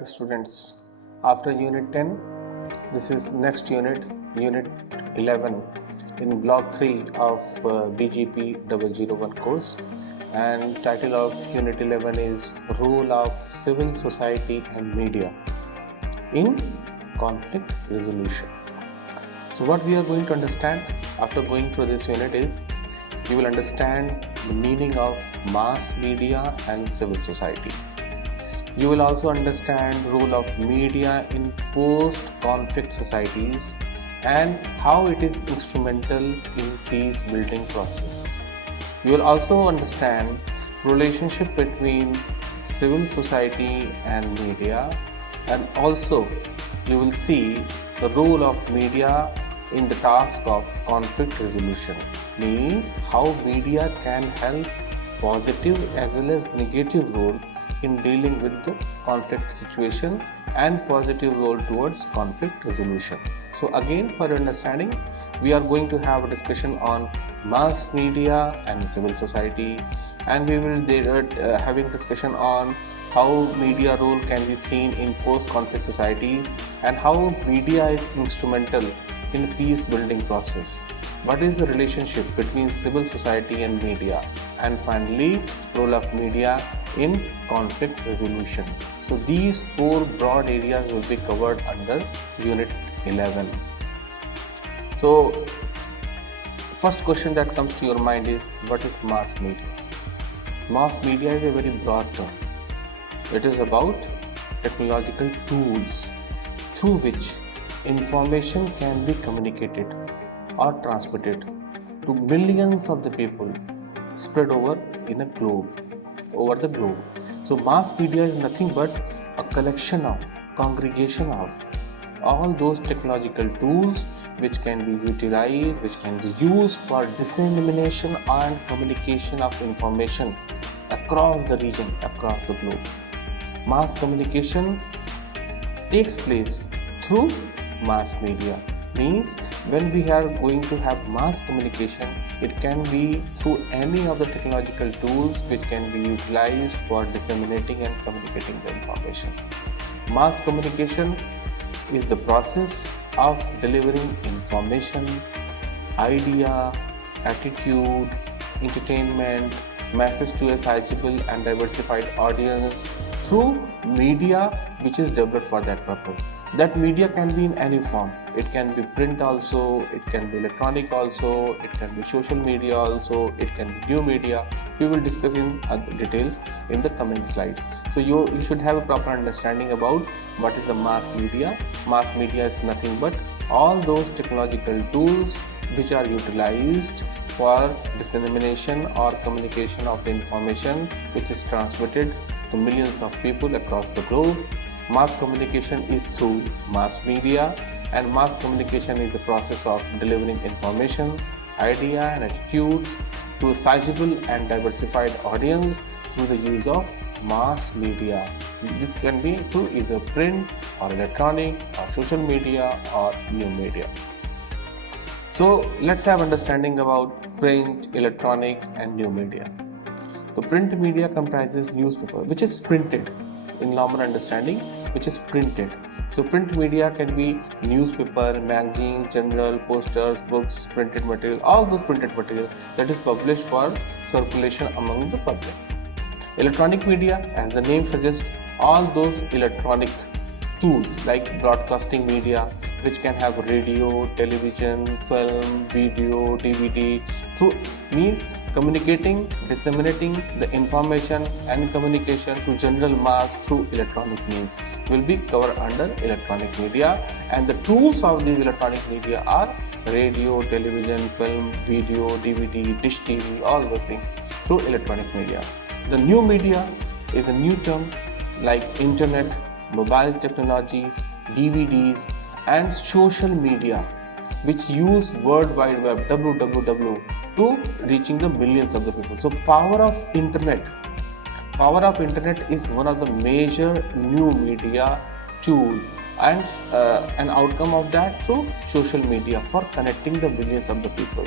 back, students. After unit 10, this is next unit, unit 11 in block 3 of BGP 001 course, and title of unit 11 is Role of Civil Society and Media in Conflict Resolution. So what we are going to understand after going through this unit is you will understand the meaning of mass media and civil society. You will also understand role of media in post-conflict societies and how it is instrumental in peace building process. You will also understand relationship between civil society and media, and also you will see the role of media in the task of conflict resolution, means how media can help positive as well as negative role in dealing with the conflict situation and positive role towards conflict resolution. So again, for understanding, we are going to have a discussion on mass media and civil society, and we will having discussion on how media role can be seen in post-conflict societies and how media is instrumental in peace building process. What is the relationship between civil society and media? And finally, role of media in conflict resolution. So these four broad areas will be covered under unit 11. So first question that comes to your mind is, what is mass media? Mass media is a very broad term. It is about technological tools through which information can be communicated or transmitted to millions of the people spread over the globe. So mass media is nothing but a collection of, congregation of all those technological tools which can be utilized, which can be used for dissemination and communication of information across the region, across the globe. Mass communication takes place through mass media, means when we are going to have mass communication, it can be through any of the technological tools which can be utilized for disseminating and communicating the information. Mass communication is the process of delivering information, idea, attitude, entertainment, message to a sizable and diversified audience through media which is developed for that purpose. That media can be in any form. It can be print also, it can be electronic also, it can be social media also, it can be new media. We will discuss in details in the coming slide. So you should have a proper understanding about what is the mass media. Mass media is nothing but all those technological tools which are utilized for dissemination or communication of the information which is transmitted to millions of people across the globe. Mass communication is through mass media, and mass communication is the process of delivering information, idea and attitudes to a sizable and diversified audience through the use of mass media. This can be through either print or electronic or social media or new media. So let's have understanding about print, electronic and new media. The print media comprises newspaper, which is printed in normal understanding, which is printed. So print media can be newspaper, magazine, journal, posters, books, printed material, all those printed material that is published for circulation among the public. Electronic media, as the name suggests, all those electronic tools like broadcasting media, which can have radio, television, film, video, DVD, through means communicating, disseminating the information and communication to general mass through electronic means will be covered under electronic media, and the tools of these electronic media are radio, television, film, video, DVD, dish TV, all those things through electronic media. The new media is a new term like internet, mobile technologies, DVDs and social media which use World Wide Web www to reaching the millions of the people. So power of internet is one of the major new media tool, and an outcome of that through social media for connecting the millions of the people.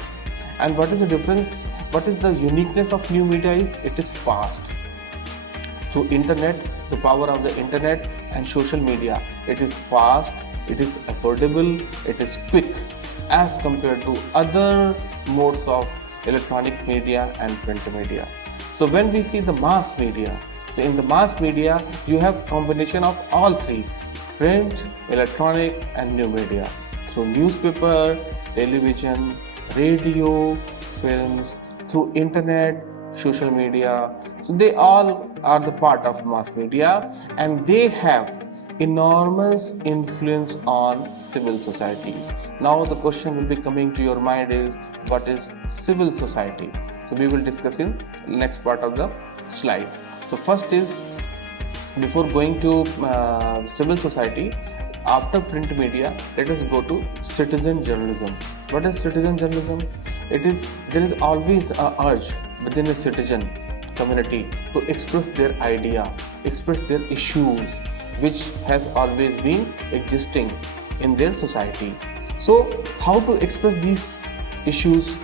And what is the difference? What is the uniqueness of new media is it is fast. Through internet, the power of the internet and social media. It is fast, it is affordable, it is quick as compared to other modes of electronic media and print media. So when we see the mass media, so in the mass media you have combination of all three: print, electronic and new media, through newspaper, television, radio, films, through internet, social media. So they all are the part of mass media, and they have enormous influence on civil society. Now the question will be coming to your mind is, what is civil society? So we will discuss in next part of the slide. So first is, before going to civil society, after print media, let us go to citizen journalism. What is citizen journalism? It is, there is always an urge within a citizen community to express their idea, express their issues, which has always been existing in their society. So how to express these issues,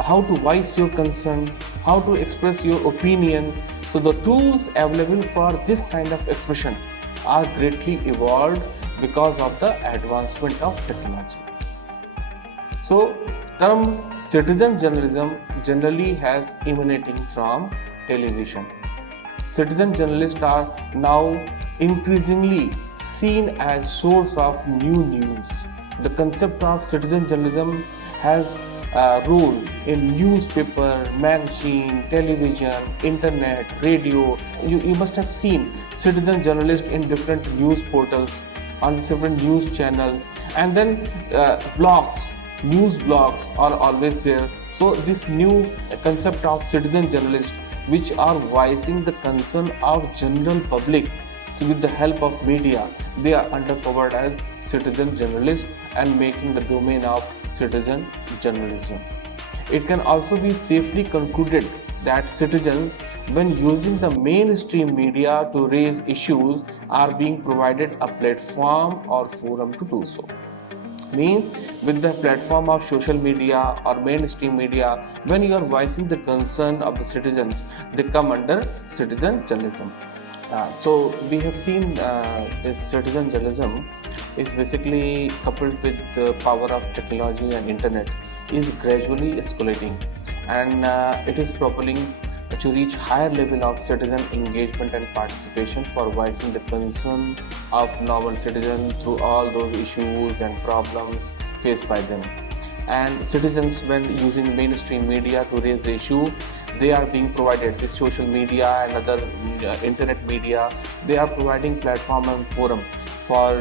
how to voice your concern, how to express your opinion. So the tools available for this kind of expression are greatly evolved because of the advancement of technology. So term citizen journalism generally has emanating from television. Citizen journalists are now increasingly seen as source of new news. The concept of citizen journalism has a role in newspaper, magazine, television, internet, radio. You must have seen citizen journalists in different news portals, on different news channels, and then blogs, news blogs are always there. So this new concept of citizen journalists, which are voicing the concern of general public, so with the help of media, they are undercovered as citizen journalists and making the domain of citizen journalism. It can also be safely concluded that citizens, when using the mainstream media to raise issues, are being provided a platform or forum to do so. Means, with the platform of social media or mainstream media, when you are voicing the concern of the citizens, they come under citizen journalism. So we have seen this citizen journalism is basically coupled with the power of technology and internet is gradually escalating, and it is propelling to reach higher level of citizen engagement and participation for voicing the concern of normal citizen through all those issues and problems faced by them. And citizens, when using mainstream media to raise the issue, they are being provided, this social media and other internet media, they are providing platform and forum for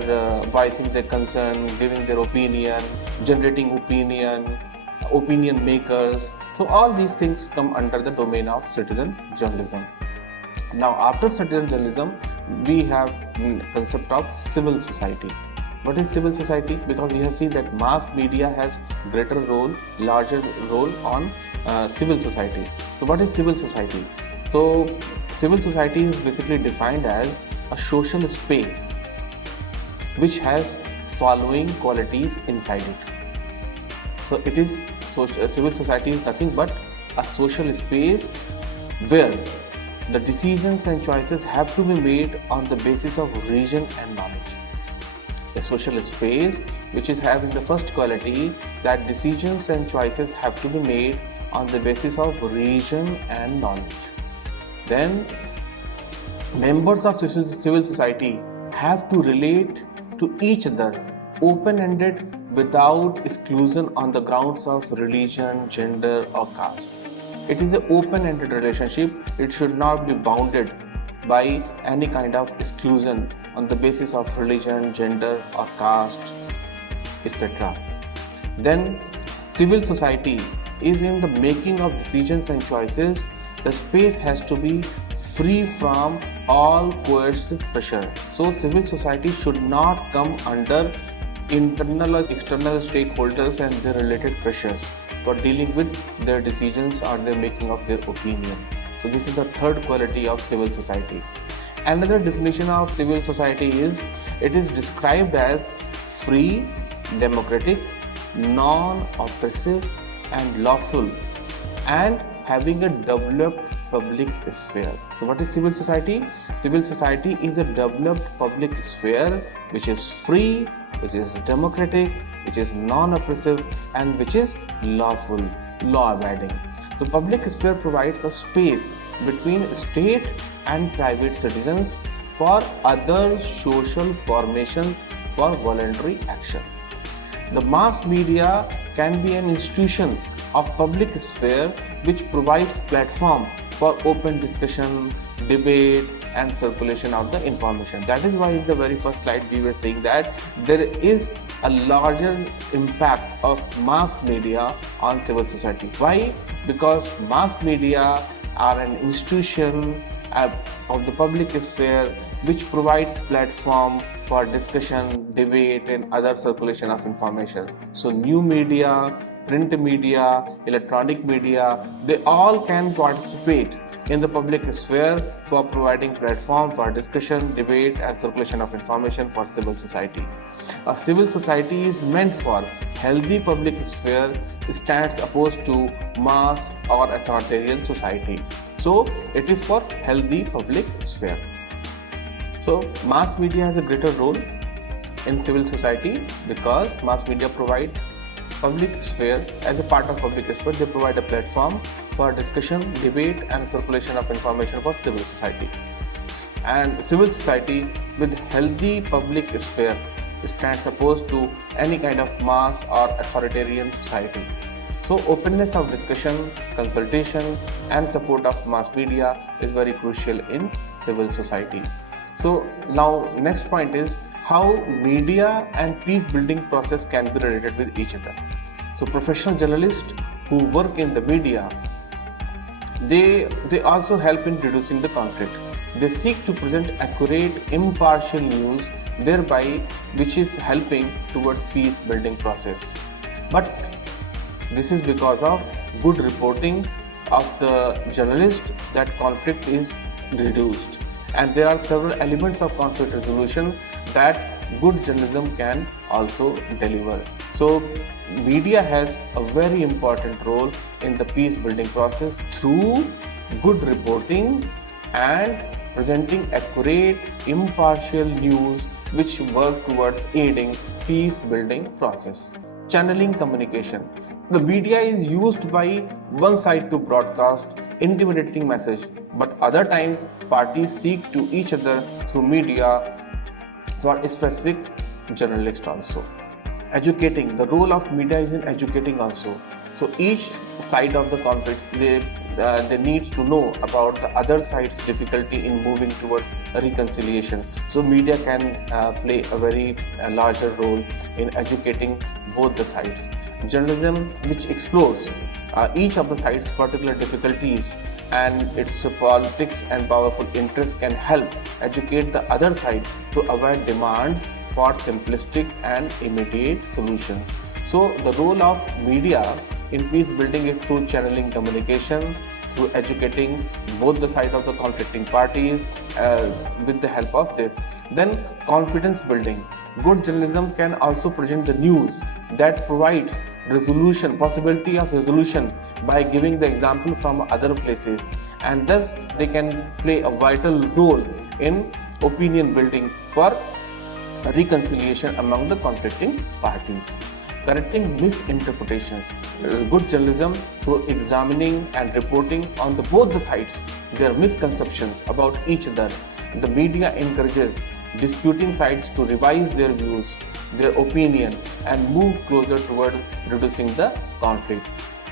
voicing their concern, giving their opinion, generating opinion makers. So all these things come under the domain of citizen journalism. Now after citizen journalism, we have concept of civil society. What is civil society? Because we have seen that mass media has greater role, larger role on civil society. So what is civil society? So civil society is basically defined as a social space which has following qualities inside it. So it is, civil society is nothing but a social space where the decisions and choices have to be made on the basis of reason and knowledge. A social space which is having the first quality that decisions and choices have to be made on the basis of reason and knowledge. Then members of civil society have to relate to each other open-ended without exclusion on the grounds of religion, gender or caste. It is an open-ended relationship. It should not be bounded by any kind of exclusion on the basis of religion, gender or caste, etc. Then civil society is in the making of decisions and choices. The space has to be free from all coercive pressure. So civil society should not come under internal or external stakeholders and their related pressures for dealing with their decisions or their making of their opinion. So this is the third quality of civil society. Another definition of civil society is, it is described as free, democratic, non-oppressive and lawful, and having a developed public sphere. So what is civil society? Civil society is a developed public sphere which is free, which is democratic, which is non-oppressive, and which is lawful, law-abiding. So public sphere provides a space between state and private citizens for other social formations for voluntary action. The mass media can be an institution of public sphere which provides platform for open discussion, debate, and circulation of the information. That is why in the very first slide we were saying that there is a larger impact of mass media on civil society. Why? Because mass media are an institution of the public sphere which provides platform for discussion, debate, and other circulation of information. So new media, print media, electronic media, they all can participate in the public sphere for providing platform for discussion, debate, and circulation of information for civil society. A civil society is meant for healthy public sphere, stands opposed to mass or authoritarian society. So it is for healthy public sphere. So mass media has a greater role in civil society because mass media provide public sphere as a part of public sphere. They provide a platform for discussion, debate, and circulation of information for civil society. And civil society with healthy public sphere stands opposed to any kind of mass or authoritarian society. So openness of discussion, consultation, and support of mass media is very crucial in civil society. So now next point is how media and peace building process can be related with each other. So professional journalists who work in the media, they also help in reducing the conflict. They seek to present accurate, impartial news, thereby which is helping towards peace building process. But this is because of good reporting of the journalist that conflict is reduced. And there are several elements of conflict resolution that good journalism can also deliver. So media has a very important role in the peace building process through good reporting and presenting accurate, impartial news which work towards aiding peace building process. Channeling communication. The media is used by one side to broadcast intimidating message, but other times parties seek to each other through media for a specific journalist also. Educating. The role of media is in educating also. So each side of the conflict, they need to know about the other side's difficulty in moving towards a reconciliation. So media can play a very larger role in educating both the sides. Journalism which explores each of the side's particular difficulties and its politics and powerful interests can help educate the other side to avoid demands for simplistic and immediate solutions. So the role of media in peace building is through channeling communication, through educating both the side of the conflicting parties with the help of this. Then confidence building. Good journalism can also present the news that provides resolution, possibility of resolution by giving the example from other places, and thus they can play a vital role in opinion building for reconciliation among the conflicting parties. Correcting misinterpretations. Good journalism through examining and reporting on both the sides their misconceptions about each other. The media encourages disputing sides to revise their views, their opinion, and move closer towards reducing the conflict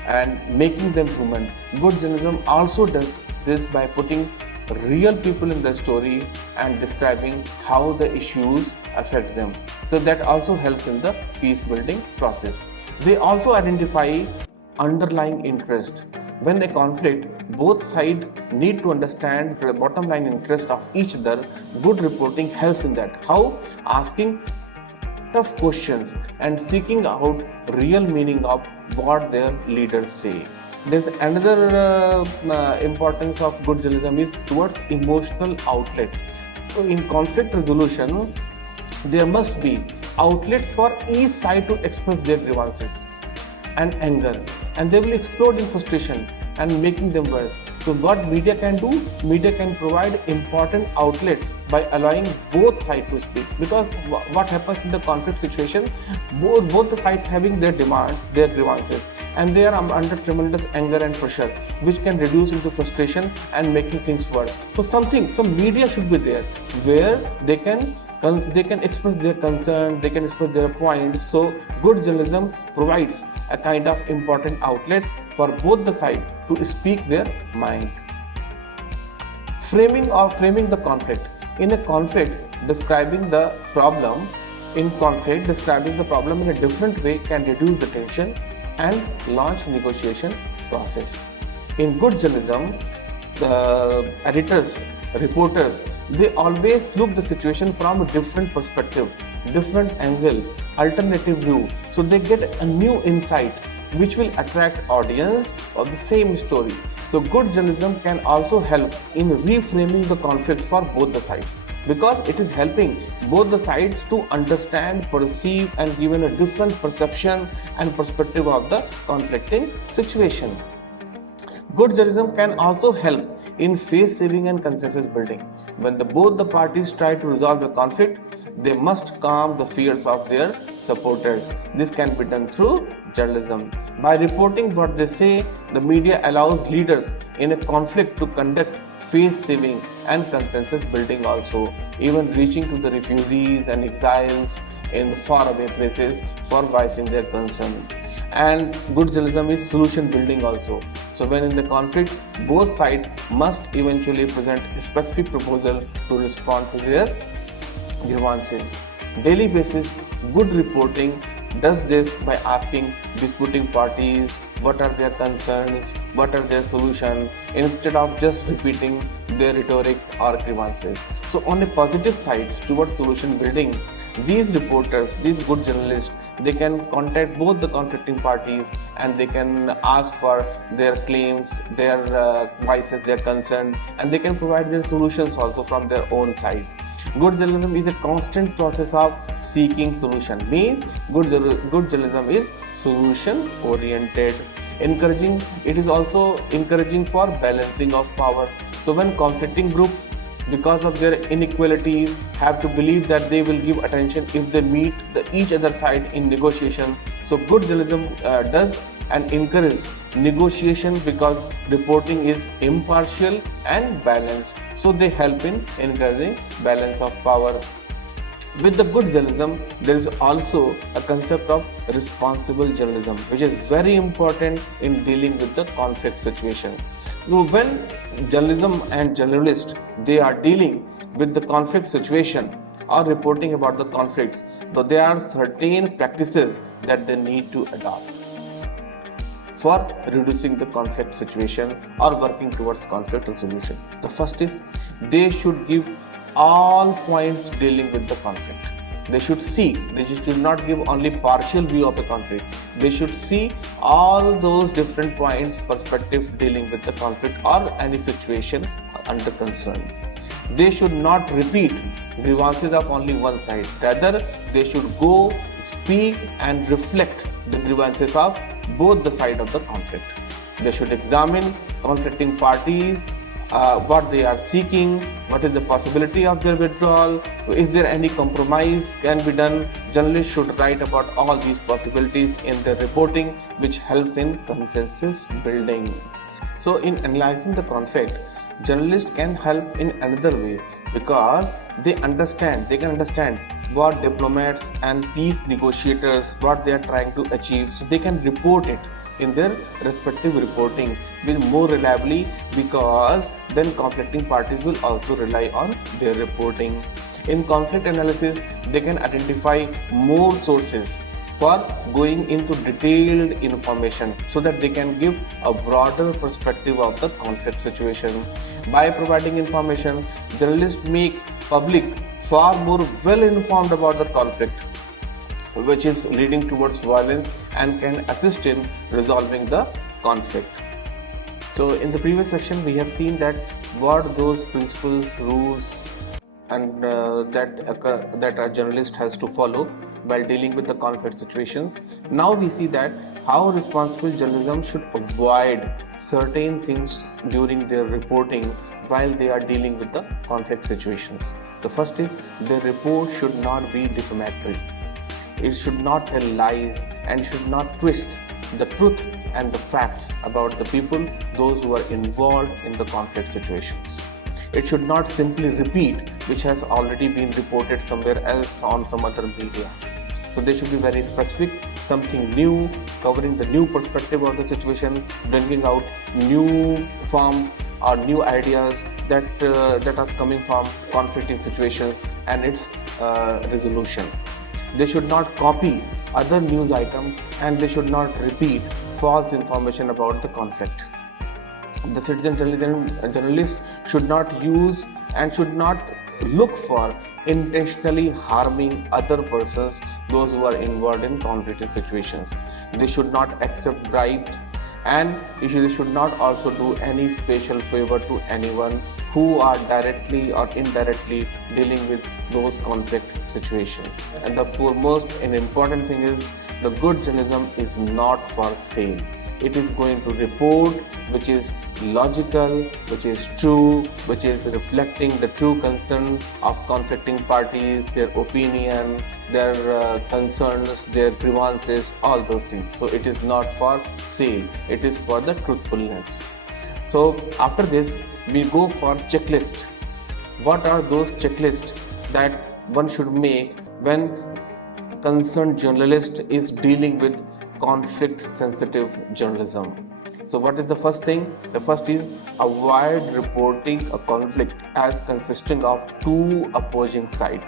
and making them human. Good journalism also does this by putting real people in the story and describing how the issues affect them. So that also helps in the peace building process. They also identify underlying interest. When a conflict, both sides need to understand the bottom line interest of each other. Good reporting helps in that. How? Asking tough questions and seeking out real meaning of what their leaders say. There's another importance of good journalism is towards emotional outlet. So in conflict resolution, there must be outlets for each side to express their grievances and anger, and they will explode in frustration. and making them worse. So what media can do? Media can provide important outlets by allowing both sides to speak, because what happens in the conflict situation, both the sides having their demands, their grievances, and they are under tremendous anger and pressure, which can reduce into frustration and making things worse. So some media should be there where they can express their concern, they can express their points. So good journalism provides a kind of important outlets for both the sides to speak their mind. Framing the conflict. In a conflict, describing the problem in a different way can reduce the tension and launch negotiation process. In good journalism, the editors, reporters, they always look the situation from a different perspective, different angle, alternative view. So they get a new insight which will attract audience of the same story. So good journalism can also help in reframing the conflict for both the sides, because it is helping both the sides to understand, perceive and given a different perception and perspective of the conflicting situation. Good journalism can also help in face saving and consensus building. When both the parties try to resolve a conflict, they must calm the fears of their supporters. This can be done through journalism. By reporting what they say, the media allows leaders in a conflict to conduct face saving and consensus building also, even reaching to the refugees and exiles in the faraway places for voicing their concern. And good journalism is solution building also. So when in the conflict, both sides must eventually present a specific proposal to respond to their grievances. Daily basis, good reporting does this by asking disputing parties what are their concerns, what are their solutions, instead of just repeating their rhetoric or grievances. So on a positive side towards solution building, these reporters, these good journalists, they can contact both the conflicting parties and they can ask for their claims, their voices, their concern, and they can provide their solutions also from their own side. Good journalism is a constant process of seeking solution. Means good journalism is solution oriented. It is also encouraging for balancing of power. So when conflicting groups, because of their inequalities, have to believe that they will give attention if they meet each other side in negotiation. So good journalism does and encourage negotiation, because reporting is impartial and balanced. So they help in encouraging balance of power. With the good journalism, there is also a concept of responsible journalism, which is very important in dealing with the conflict situation. So when journalism and journalists, they are dealing with the conflict situation or reporting about the conflicts, though there are certain practices that they need to adopt for reducing the conflict situation or working towards conflict resolution. The first is they should give all points dealing with the conflict. They should not give only partial view of a conflict. They should see all those different points, perspective dealing with the conflict or any situation under concern. They should not repeat grievances of only one side. Rather, they should go, speak and reflect the grievances of both the side of the conflict. They should examine conflicting parties, what they are seeking, what is the possibility of their withdrawal, is there any compromise can be done. Journalists should write about all these possibilities in their reporting, which helps in consensus building. So in analyzing the conflict, journalists can help in another way, because they can understand what diplomats and peace negotiators, what they are trying to achieve, so they can report it in their respective reporting with more reliably, because then conflicting parties will also rely on their reporting. In conflict analysis, they can identify more sources for going into detailed information, so that they can give a broader perspective of the conflict situation. By providing information, journalists make public far more well informed about the conflict, which is leading towards violence, and can assist in resolving the conflict. So in the previous section, we have seen that what those principles, rules that a journalist has to follow while dealing with the conflict situations. Now we see that how responsible journalism should avoid certain things during their reporting while they are dealing with the conflict situations. The first is their report should not be defamatory. It should not tell lies and should not twist the truth and the facts about the people, those who are involved in the conflict situations. It should not simply repeat which has already been reported somewhere else on some other media. So they should be very specific, something new, covering the new perspective of the situation, bringing out new forms or new ideas that are coming from conflicting situations and its resolution. They should not copy other news items and they should not repeat false information about the conflict. The citizen journalist should not use and should not look for intentionally harming other persons, those who are involved in conflicted situations. They should not accept bribes and they should not also do any special favor to anyone who are directly or indirectly dealing with those conflict situations. And the foremost and important thing is the good journalism is not for sale. It is going to report which is logical, which is true, which is reflecting the true concern of conflicting parties, their opinion, their concerns, their grievances, all those things. So it is not for sale, it is for the truthfulness. So after this, we go for checklist. What are those checklists that one should make when concerned journalist is dealing with conflict sensitive journalism? So what is the first thing? The first is avoid reporting a conflict as consisting of two opposing sides.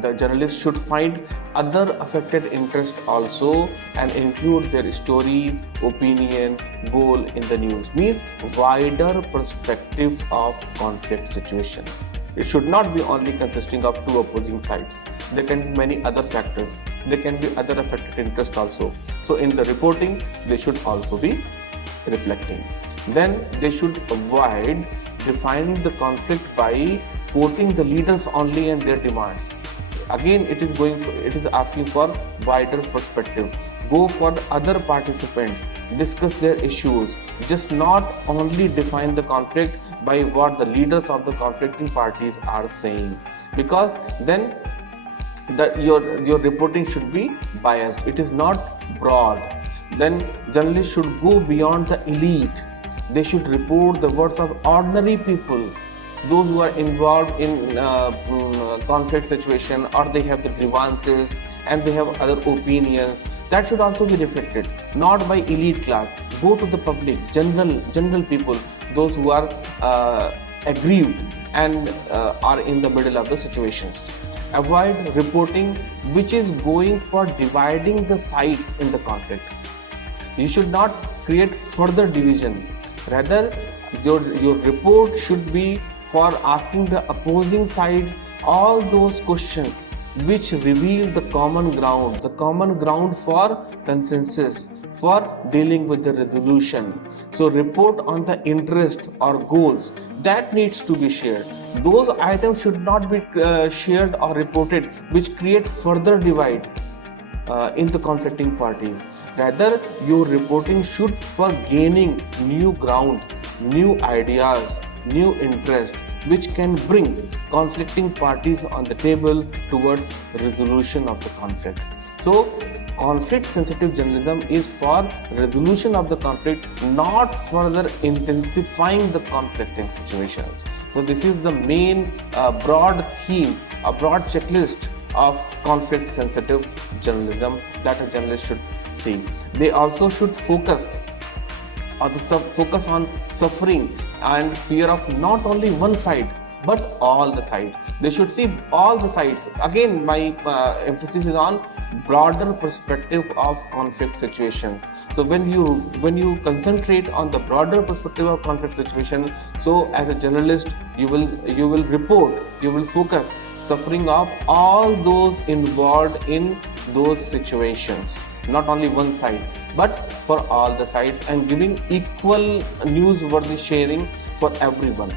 The journalist should find other affected interests also and include their stories, opinion, goal in the news. Means wider perspective of conflict situation. It should not be only consisting of two opposing sides. There can be many other factors. There can be other affected interests also. So in the reporting, they should also be reflecting. Then they should avoid defining the conflict by quoting the leaders only and their demands. Again, it is asking for wider perspective. Go for the other participants, discuss their issues, just not only define the conflict by what the leaders of the conflicting parties are saying, because then your reporting should be biased. It is not broad. Then journalists should go beyond the elite. They should report the words of ordinary people, those who are involved in conflict situation, or they have the grievances and they have other opinions. That should also be reflected, not by elite class. Go to the public, general people, those who are aggrieved and are in the middle of the situations. Avoid reporting which is going for dividing the sides in the conflict. You should not create further division. Rather, your report should be for asking the opposing side all those questions which reveal the common ground for consensus, for dealing with the resolution. So report on the interest or goals that needs to be shared. Those items should not be shared or reported which create further divide in the conflicting parties. Rather, your reporting should for gaining new ground, new ideas, new interest, which can bring conflicting parties on the table towards resolution of the conflict. So conflict sensitive journalism is for resolution of the conflict, not further intensifying the conflicting situations. So this is the main broad theme, a broad checklist of conflict sensitive journalism that a journalist should see. They also should focus on suffering and fear of not only one side but all the sides. They should see all the sides. Again, my emphasis is on broader perspective of conflict situations. So when you concentrate on the broader perspective of conflict situation, so as a journalist you will report, you will focus suffering of all those involved in those situations, not only one side but for all the sides, and giving equal newsworthy sharing for everyone.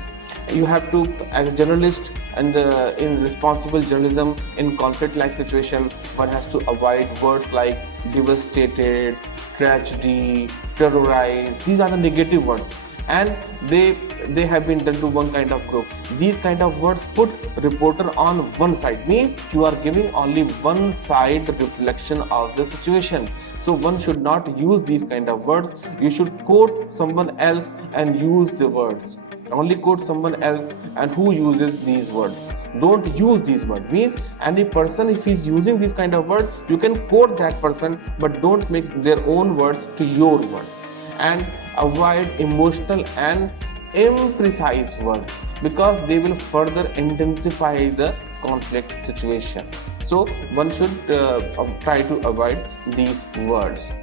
you have to, as a journalist and in responsible journalism in conflict-like situation, one has to avoid words like devastated, tragedy, terrorized. These are the negative words, and they have been done to one kind of group. These kind of words put reporter on one side, means you are giving only one side reflection of the situation. So one should not use these kind of words. You should quote someone else and use the words. Only quote someone else and who uses these words. Don't use these words. Means any person, if he's using this kind of word, you can quote that person, but don't make their own words to your words. And avoid emotional and imprecise words, because they will further intensify the conflict situation. So one should try to avoid these words.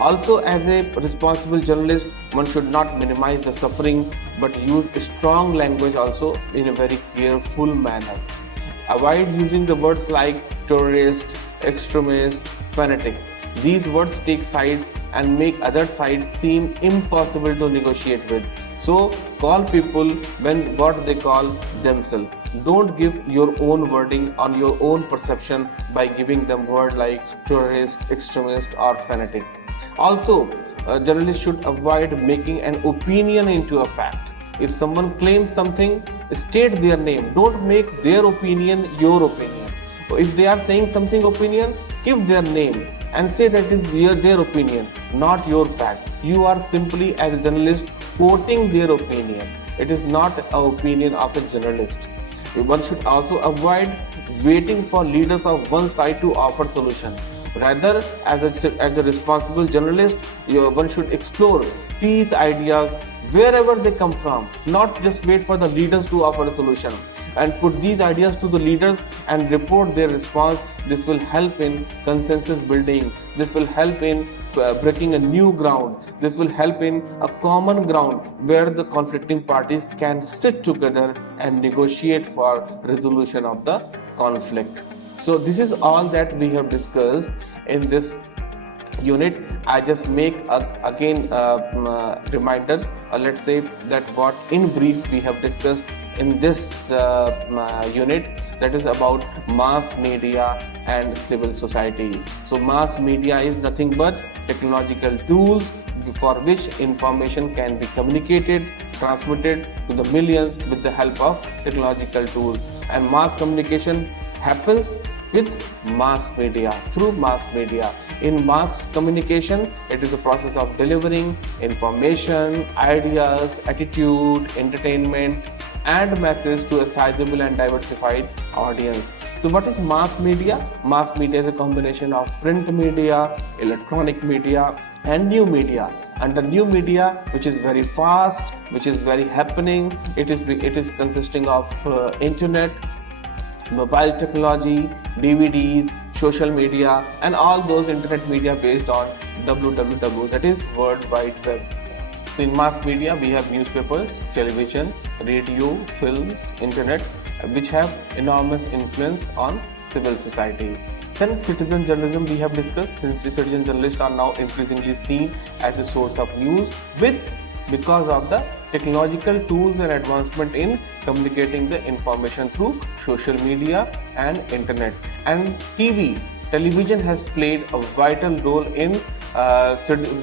Also, as a responsible journalist, one should not minimize the suffering, but use strong language also in a very careful manner. Avoid using the words like terrorist, extremist, fanatic. These words take sides and make other sides seem impossible to negotiate with. So call people when what they call themselves. Don't give your own wording on your own perception by giving them word like terrorist, extremist or fanatic. Also, journalists should avoid making an opinion into a fact. If someone claims something, state their name. Don't make their opinion your opinion. If they are saying something opinion, give their name and say that is their opinion, not your fact. You are simply, as a journalist, quoting their opinion. It is not an opinion of a journalist. One should also avoid waiting for leaders of one side to offer solution. Rather, as a responsible journalist, one should explore peace ideas wherever they come from, not just wait for the leaders to offer a solution, and put these ideas to the leaders and report their response. This will help in consensus building. This will help in breaking a new ground. This will help in a common ground where the conflicting parties can sit together and negotiate for resolution of the conflict. So this is all that we have discussed in this unit. I just make again reminder, let's say that what in brief we have discussed in this unit, that is about mass media and civil society. So mass media is nothing but technological tools for which information can be communicated, transmitted to the millions with the help of technological tools, and mass communication happens with mass media, through mass media. In mass communication, it is the process of delivering information, ideas, attitude, entertainment and message to a sizable and diversified audience. So what is mass media? Mass media is a combination of print media, electronic media and new media. And the new media, which is very fast, which is very happening, it is consisting of internet, mobile technology, DVDs, social media and all those internet media based on www, that is World Wide Web. So in mass media we have newspapers, television, radio, films, internet, which have enormous influence on civil society. Then citizen journalism we have discussed. Citizen journalists are now increasingly seen as a source of news because of the technological tools and advancement in communicating the information through social media and internet. And television has played a vital role in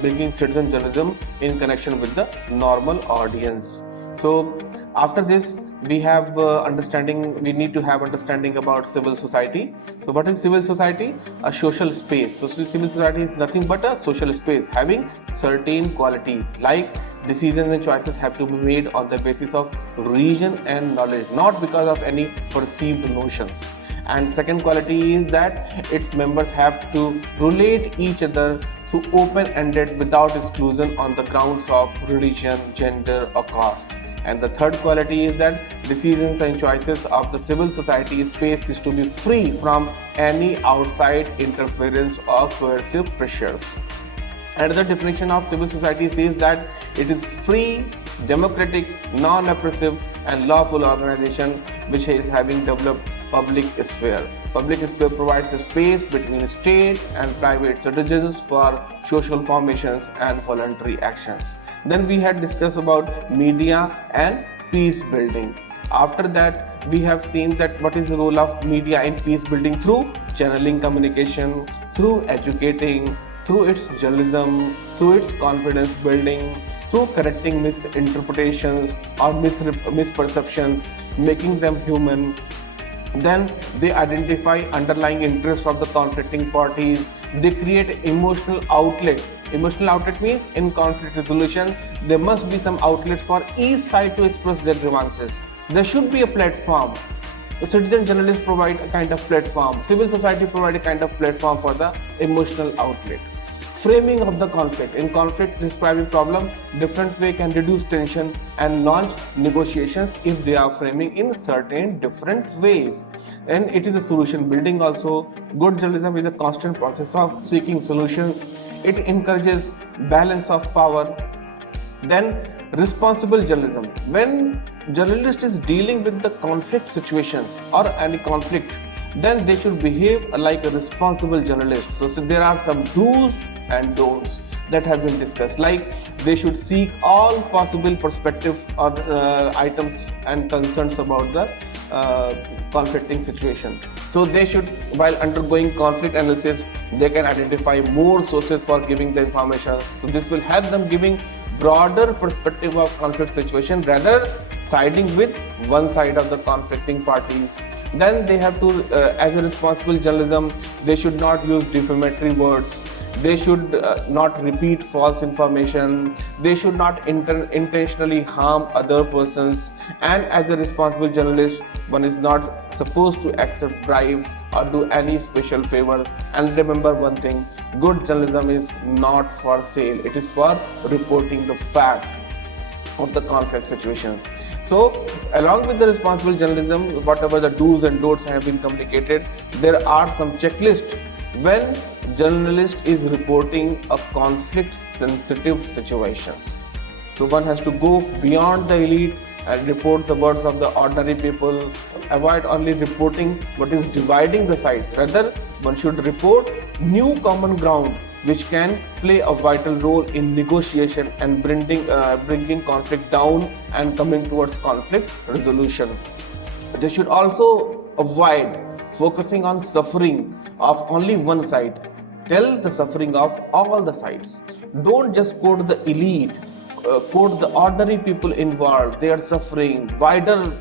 bringing citizen journalism in connection with the normal audience. So after this we have we need to have understanding about civil society. So what is civil society? A social space. So civil society is nothing but a social space having certain qualities, like decisions and choices have to be made on the basis of reason and knowledge, not because of any perceived notions. And second quality is that its members have to relate each other through open-ended, without exclusion on the grounds of religion, gender or caste. And the third quality is that decisions and choices of the civil society space is to be free from any outside interference or coercive pressures. Another definition of civil society says that it is free, democratic, non-oppressive and lawful organization which is having developed public sphere. Public sphere provides a space between state and private citizens for social formations and voluntary actions. Then we had discussed about media and peace building. After that, we have seen that what is the role of media in peace building through channeling communication, through educating, through its journalism, through its confidence building, through correcting misinterpretations or misperceptions, making them human. Then they identify underlying interests of the conflicting parties. They create emotional outlet. Emotional outlet means in conflict resolution, there must be some outlets for each side to express their grievances. There should be a platform. The citizen journalists provide a kind of platform. Civil society provide a kind of platform for the emotional outlet. Framing of the conflict. In conflict describing problem, different way can reduce tension and launch negotiations if they are framing in certain different ways. And it is a solution building also. Good journalism is a constant process of seeking solutions. It encourages balance of power. Then responsible journalism. When journalist is dealing with the conflict situations or any conflict, then they should behave like a responsible journalist. So there are some do's and don'ts that have been discussed, like they should seek all possible perspective or items and concerns about the conflicting situation. So they should, while undergoing conflict analysis, they can identify more sources for giving the information. So this will help them giving broader perspective of conflict situation rather siding with one side of the conflicting parties. Then they have to, as a responsible journalism, they should not use defamatory words. They should not repeat false information. They should not intentionally harm other persons. And as a responsible journalist, one is not supposed to accept bribes or do any special favors. And remember one thing, good journalism is not for sale. It is for reporting the fact of the conflict situations. So along with the responsible journalism, whatever the do's and don'ts have been communicated, there are some checklists when journalist is reporting a conflict sensitive situations. So one has to go beyond the elite and report the words of the ordinary people. Avoid only reporting what is dividing the sides. Rather, one should report new common ground which can play a vital role in negotiation and bringing conflict down and coming towards conflict resolution. They should also avoid focusing on suffering of only one side. Tell the suffering of all the sides. Don't just quote the elite, quote the ordinary people involved. They are suffering. Wider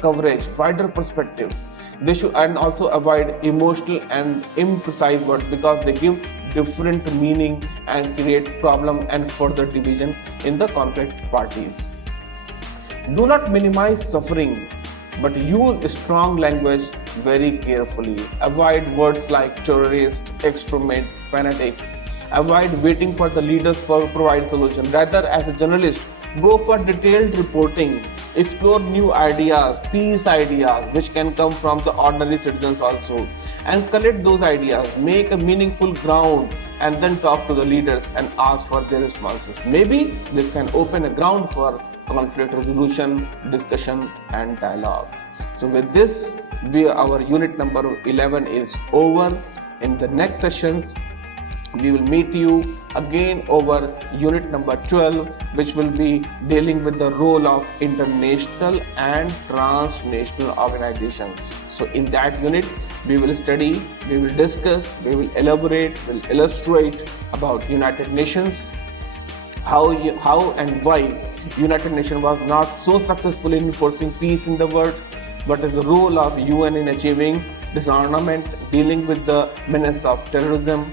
coverage, wider perspective. They should, and also avoid emotional and imprecise words because they give different meaning and create problem and further division in the conflict parties. Do not minimize suffering, but use strong language very carefully. Avoid words like terrorist, extremist, fanatic. Avoid waiting for the leaders for provide solution. Rather, as a journalist, go for detailed reporting. Explore new ideas, peace ideas, which can come from the ordinary citizens also, and collect those ideas. Make a meaningful ground and then talk to the leaders and ask for their responses. Maybe this can open a ground for conflict resolution, discussion and dialogue. So with this, our unit number 11 is over. In the next sessions, we will meet you again over unit number 12, which will be dealing with the role of international and transnational organizations. So in that unit, we will study, we will discuss, we will elaborate, we will illustrate about United Nations, how and why United Nations was not so successful in enforcing peace in the world. What is the role of UN in achieving disarmament, dealing with the menace of terrorism?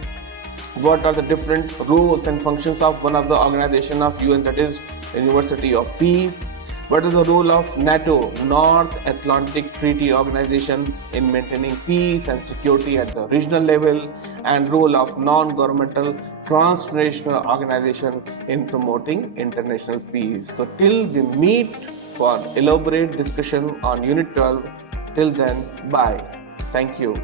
What are the different roles and functions of one of the organization of UN, that is University of Peace? What is the role of NATO, North Atlantic Treaty Organization, in maintaining peace and security at the regional level, and role of non-governmental transnational organization in promoting international peace? So till we meet for elaborate discussion on Unit 12, till then, bye. Thank you.